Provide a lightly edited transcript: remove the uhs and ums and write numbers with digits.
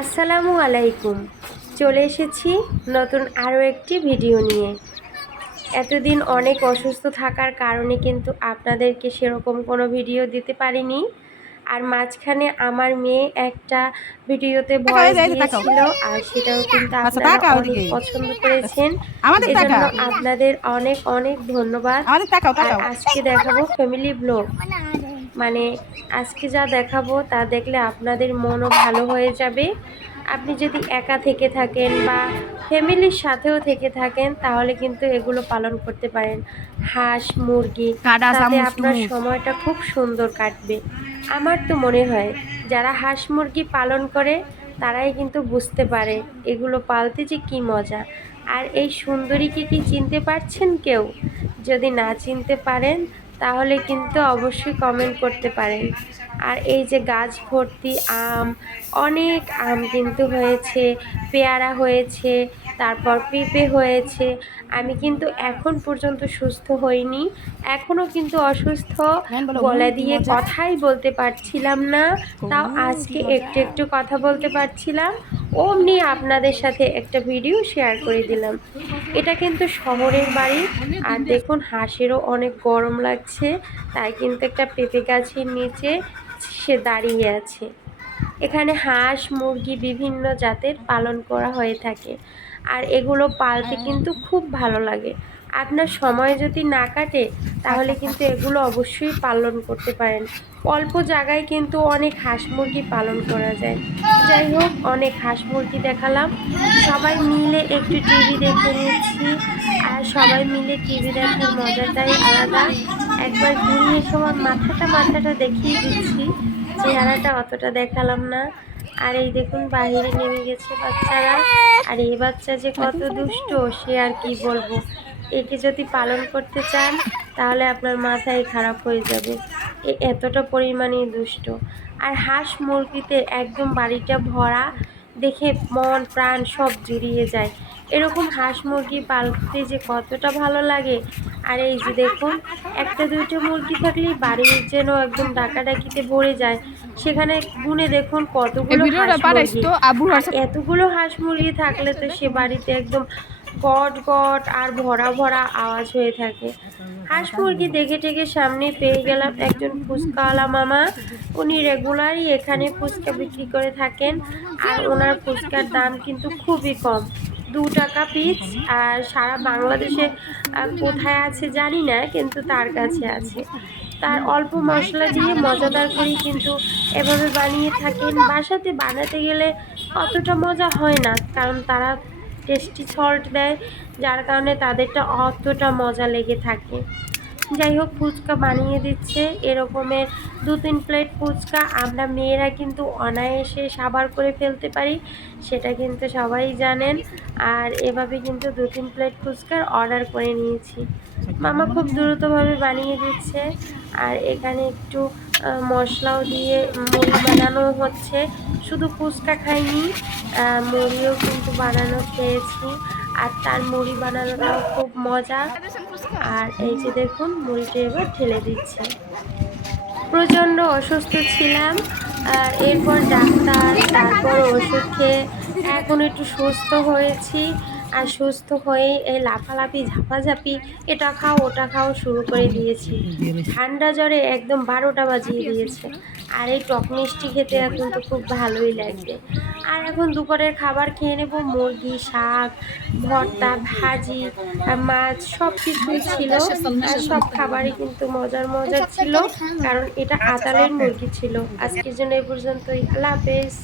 আসসালামু আলাইকুম। চলে এসেছি নতুন আরও একটি ভিডিও নিয়ে। এতদিন অনেক অসুস্থ থাকার কারণে কিন্তু আপনাদেরকে সেরকম কোনো ভিডিও দিতে পারিনি। আর মাঝখানে আমার মেয়ে একটা ভিডিওতে ভয়েস দিয়েছিল, আর সেটাও কিন্তু আপনারা অনেক পছন্দ করেছেন। এজন্য আপনাদের অনেক অনেক ধন্যবাদ। আর আজকে দেখাবো ফ্যামিলি ব্লগ, মানে আজকে যা দেখাবো তা দেখলে আপনাদের মনও ভালো হয়ে যাবে। আপনি যদি একা থেকে থাকেন বা ফ্যামিলির সাথেও থেকে থাকেন তাহলে কিন্তু এগুলো পালন করতে পারেন, হাঁস মুরগি, তাতে আপনার সময়টা খুব সুন্দর কাটবে। আমার তো মনে হয় যারা হাঁস মুরগি পালন করে তারাই কিন্তু বুঝতে পারে এগুলো পালতে যে কী মজা। আর এই সুন্দরীকে কি চিনতে পারছেন কেউ? যদি না চিনতে পারেন তাহলে কিন্তু অবশ্যই কমেন্ট করতে পারেন। আর এই যে গাছ ভর্তি আম, অনেক আম কিন্তু হয়েছে, পেয়ারা হয়েছে, তারপর পেঁপে হয়েছে। আমি কিন্তু এখন পর্যন্ত সুস্থ হইনি, এখনও কিন্তু অসুস্থ, গলা দিয়ে কথাই বলতে পারছিলাম না। তাও আজকে একটু একটু কথা বলতে পারছিলাম, অমনি আপনাদের সাথে একটা ভিডিও শেয়ার করে দিলাম। এটা কিন্তু শহরের বাড়ি। আর দেখুন হাঁসেরও অনেক গরম লাগছে, তাই কিন্তু একটা পেঁপে গাছের নিচে সে দাঁড়িয়ে আছে। এখানে হাঁস মুরগি বিভিন্ন জাতের পালন করা হয়ে থাকে, আর এগুলো পালতে কিন্তু খুব ভালো লাগে। আপনার সময় যদি না কাটে তাহলে কিন্তু এগুলো অবশ্যই পালন করতে পারেন। অল্প জায়গায় কিন্তু অনেক হাঁস মুরগি পালন করা যায়। যাই হোক, অনেক হাঁস মুরগি দেখালাম, সবাই মিলে একটু টিভি দেখে নিচ্ছি। আর সবাই মিলে টিভি দেখার মজাটাই আলাদা। একবার ঘুরিয়ে সবার মাথাটা দেখিয়ে দিচ্ছি, চেহারাটা অতটা দেখালাম না। আর এই দেখুন বাহিরে নেমে গেছে বাচ্চারা। আর এই বাচ্চা যে কত দুষ্ট সে আর কি বলবো। একে যদি পালন করতে চান তাহলে আপনার মাথায় খারাপ হয়ে যাবে, এতটা পরিমাণেই দুষ্ট। আর হাঁস মুরগিতে একদম বাড়িটা ভরা, দেখে মন প্রাণ সব জুড়িয়ে যায়। এরকম হাঁস মুরগি পালতে যে কতটা ভালো লাগে। আর এই যে দেখুন, একটা দুইটা মুরগি থাকলেই বাড়ি যেন একদম ডাকাডাকিতে ভরে যায়। সেখানে গুনে দেখুন কতগুলো হাঁস মুরগি। আর এতগুলো হাঁস মুরগি থাকলে তো সে বাড়িতে একদম গট গট আর ভরা ভরা আওয়াজ হয়ে থাকে। হাঁস মুরগি দেখে টেকে সামনে পেয়ে গেলাম একজন ফুচকাওয়ালা মামা। উনি রেগুলারই এখানে ফুচকা বিক্রি করে থাকেন। আর ওনার ফুচকার দাম কিন্তু খুবই কম, 2 টাকা পিস। আর সারা বাংলাদেশে কোথায় আছে জানি না, কিন্তু তার কাছে আছে। তার অল্প মশলা দিয়ে মজাদার করেই কিন্তু এভাবে বানিয়ে থাকেন। বাসাতে বানাতে গেলে অতটা মজা হয় না, কারণ তারা টেস্টি সল্ট দেয়, যার কারণে তাদেরটা অতটা মজা লেগে থাকে। যাই হোক, ফুচকা বানিয়ে দিচ্ছে। এরকমের 2-3 প্লেট ফুচকা আমরা মেয়েরা কিন্তু অনায়াসে সাবার করে ফেলতে পারি, সেটা কিন্তু সবাই জানেন। আর এভাবে কিন্তু 2-3 প্লেট ফুচকার অর্ডার করে নিয়েছি। মামা খুব দ্রুতভাবে বানিয়ে দিচ্ছে। আর এখানে একটু মশলাও দিয়ে মুড়ি বানানো হচ্ছে। শুধু ফুচকা খাইনি, মুড়িও কিন্তু বানানো খেয়েছি। আর তার মুড়ি বানানোটাও খুব মজা। আর এই যে দেখুন মুড়িটা এবার ঢেলে দিচ্ছে। প্রচণ্ড অসুস্থ ছিলাম, আর এরপর ডাক্তার, তারপর ওষুধ খেয়ে এখন একটু সুস্থ হয়েছি। আর সুস্থ হয়ে এই লাফালাফি ঝাপাঝাপি, এটা খাও ওটা খাও শুরু করে দিয়েছি। ঠান্ডা জ্বরে একদম 12টা বাজিয়ে দিয়েছে। আর এই টক মিষ্টি খেতে এখন তো খুব ভালোই লাগবে। আর এখন দুপুরের খাবার খেয়ে নেব। মুরগি, শাক, ভর্তা, ভাজি, মাছ সব কিছুই ছিল। আর সব খাবারই কিন্তু মজার মজার ছিল, কারণ এটা আতালের মুরগি ছিল। আজকের জন্য এই পর্যন্তই। আল্লাহ হাফেজ।